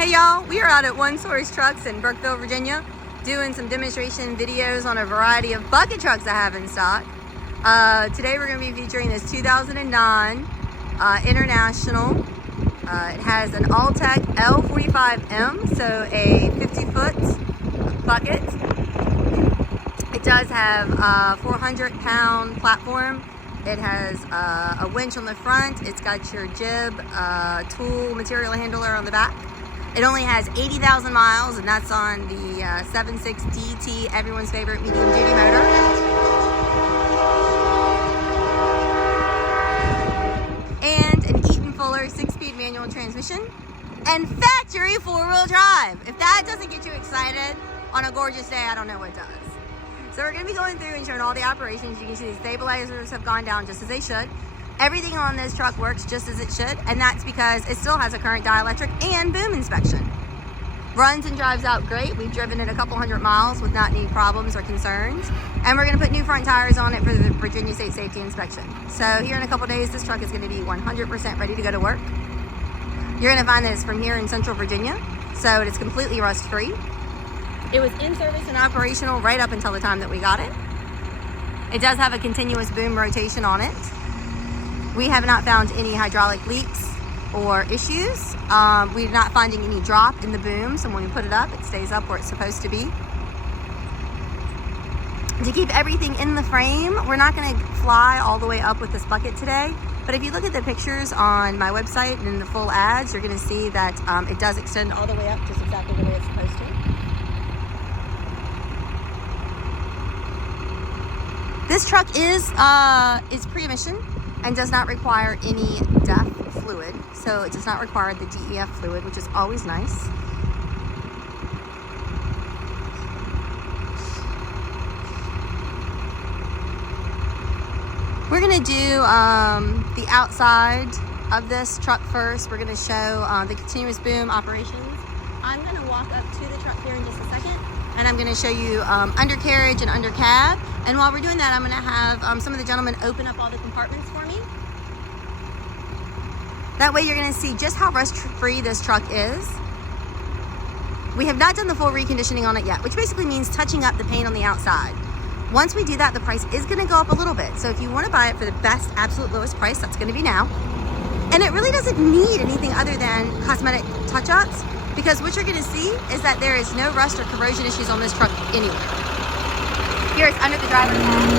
Hey y'all, we are out at One Source Trucks in Burkeville, Virginia, doing some demonstration videos on a variety of bucket trucks I have in stock. Today we're going to be featuring this 2009 International. It has an Altec L45M, so a 50-foot bucket. It does have a 400-pound platform. It has a winch on the front. It's got your jib, tool material handler on the back. It only has 80,000 miles, and that's on the 7.6 DT, everyone's favorite medium-duty motor. And an Eaton Fuller 6-speed manual transmission. And factory 4-wheel drive. If that doesn't get you excited on a gorgeous day, I don't know what does. So we're going to be going through and showing all the operations. You can see the stabilizers have gone down just as they should. Everything on this truck works just as it should, and that's because it still has a current dielectric and boom inspection. Runs and drives out great. We've driven it a couple hundred miles with not any problems or concerns. And we're going to put new front tires on it for the Virginia State Safety Inspection. So here in a couple days, this truck is going to be 100% ready to go to work. You're going to find this from here in Central Virginia, so it's completely rust-free. It was in service and operational right up until the time that we got it. It does have a continuous boom rotation on it. We have not found any hydraulic leaks or issues. We're not finding any drop in the boom, so when we put it up, it stays up where it's supposed to be. To keep everything in the frame, we're not going to fly all the way up with this bucket today, but if you look at the pictures on my website and in the full ads, you're going to see that it does extend all the way up just exactly the way it's supposed to. This truck is pre-emission and does not require any DEF fluid, so it does not require the DEF fluid, which is always nice. We're going to do the outside of this truck first. We're going to show the continuous boom operations. I'm going to walk up to the truck here in just a second, and I'm going to show you undercarriage and under cab. And while we're doing that, I'm going to have some of the gentlemen open up all the compartments for me. That way you're going to see just how rust-free this truck is. We have not done the full reconditioning on it yet, which basically means touching up the paint on the outside. Once we do that, the price is going to go up a little bit. So if you want to buy it for the best, absolute lowest price, that's going to be now. And it really doesn't need anything other than cosmetic touch-ups, because what you're going to see is that there is no rust or corrosion issues on this truck anywhere. Here it's under the driver's side.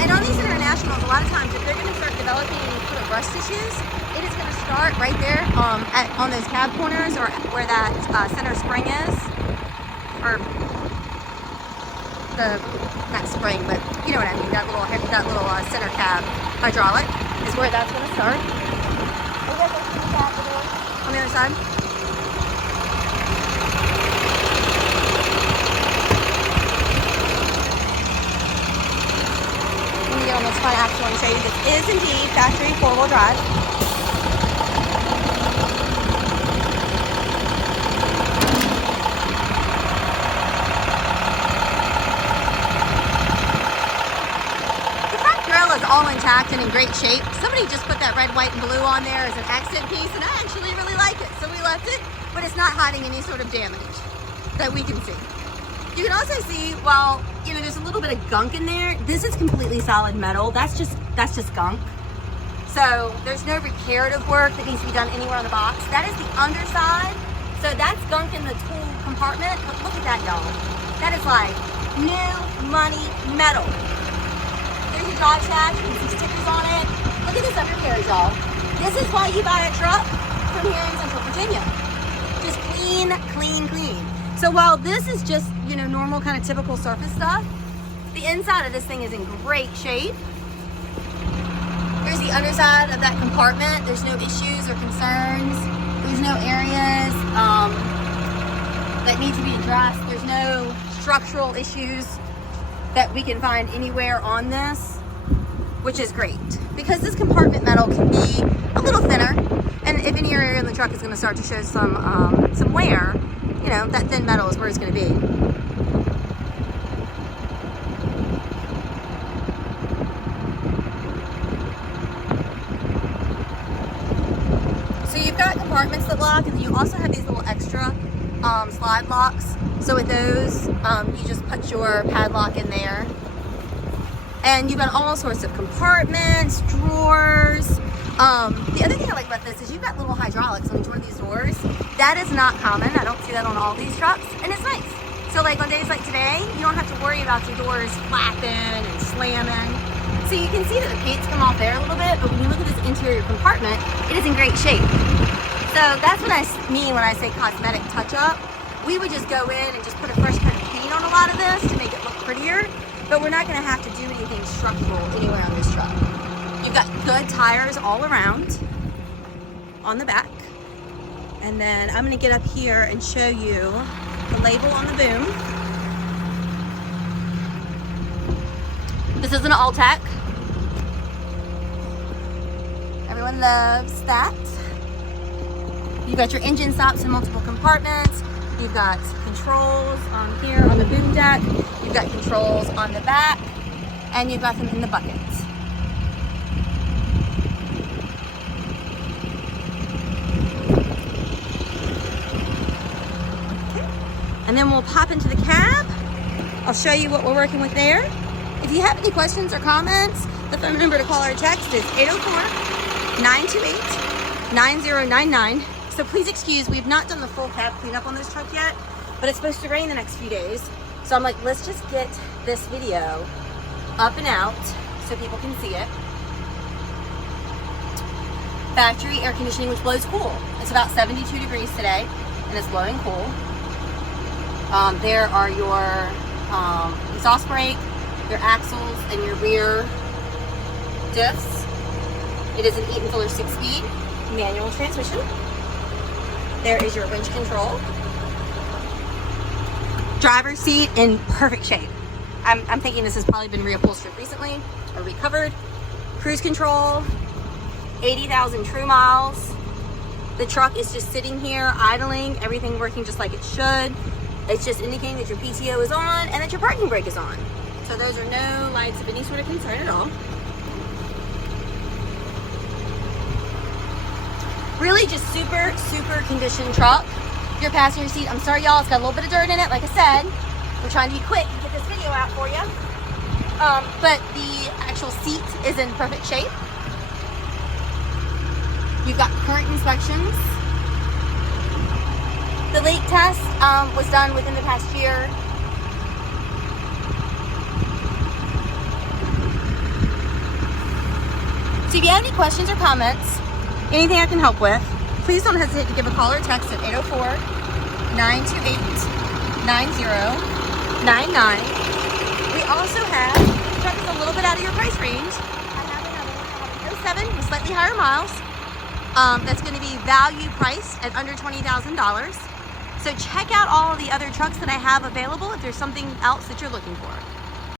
And on these Internationals, a lot of times if they're going to start developing any sort of rust issues, it is going to start right there on those cab corners, or where that center spring is, or not spring, but you know what I mean, that little center cab hydraulic is where that's going to start. On the other side. Let me get on this front axle and show you this is indeed factory 4-wheel drive. Is all intact and in great shape. Somebody just put that red, white, and blue on there as an accent piece, and I actually really like it, so we left it, but it's not hiding any sort of damage that we can see. You can also see, while there's a little bit of gunk in there, this is completely solid metal. That's just gunk. So there's no reparative work that needs to be done anywhere on the box. That is the underside, so that's gunk in the tool compartment, but look at that, y'all. That is like new money metal. There's your drive shaft, you can see stickers on it. Look at this undercarriage, y'all. This is why you buy a truck from here in Central Virginia. Just clean, clean, clean. So while this is just, normal kind of typical surface stuff, the inside of this thing is in great shape. Here's the underside of that compartment. There's no issues or concerns. There's no areas that need to be addressed. There's no structural issues that we can find anywhere on this, which is great, because this compartment metal can be a little thinner, and if any area in the truck is going to start to show some wear, that thin metal is where it's going to be. compartments that lock, and then you also have these little extra slide locks. So with those, you just put your padlock in there. And you've got all sorts of compartments, drawers. The other thing I like about this is you've got little hydraulics on each one of these doors. That is not common. I don't see that on all these trucks, and it's nice. So like on days like today, you don't have to worry about your doors flapping and slamming. So you can see that the paint's come off there a little bit, but when you look at this interior compartment, it is in great shape. So that's what I mean when I say cosmetic touch-up. We would just go in and just put a fresh coat of paint on a lot of this to make it look prettier, but we're not gonna have to do anything structural anywhere on this truck. You've got good tires all around on the back. And then I'm gonna get up here and show you the label on the boom. This is an Altec. Everyone loves that. You've got your engine stops in multiple compartments. You've got controls on here on the boom deck. You've got controls on the back, and you've got them in the buckets. And then we'll pop into the cab. I'll show you what we're working with there. If you have any questions or comments, the phone number to call or text is 804-928-9099. So please excuse, we've not done the full cab cleanup on this truck yet, but it's supposed to rain the next few days. So I'm like, let's just get this video up and out so people can see it. Factory air conditioning, which blows cool. It's about 72 degrees today, and it's blowing cool. There are your exhaust brake, your axles, and your rear diffs. It is an Eaton Fuller 6-speed manual transmission. There is your winch control. Driver's seat in perfect shape. I'm thinking this has probably been reupholstered recently or recovered. Cruise control, 80,000 true miles. The truck is just sitting here idling, everything working just like it should. It's just indicating that your PTO is on and that your parking brake is on. So those are no lights of any sort of concern at all. Really just super, super conditioned truck. Your passenger seat, I'm sorry y'all, it's got a little bit of dirt in it, like I said. We're trying to be quick and get this video out for you. But the actual seat is in perfect shape. You've got current inspections. The leak test was done within the past year. So if you have any questions or comments, anything I can help with, please don't hesitate to give a call or text at 804-928-9099. We also have, this truck is a little bit out of your price range. I have an 07 with slightly higher miles. That's going to be value priced at under $20,000. So check out all the other trucks that I have available if there's something else that you're looking for.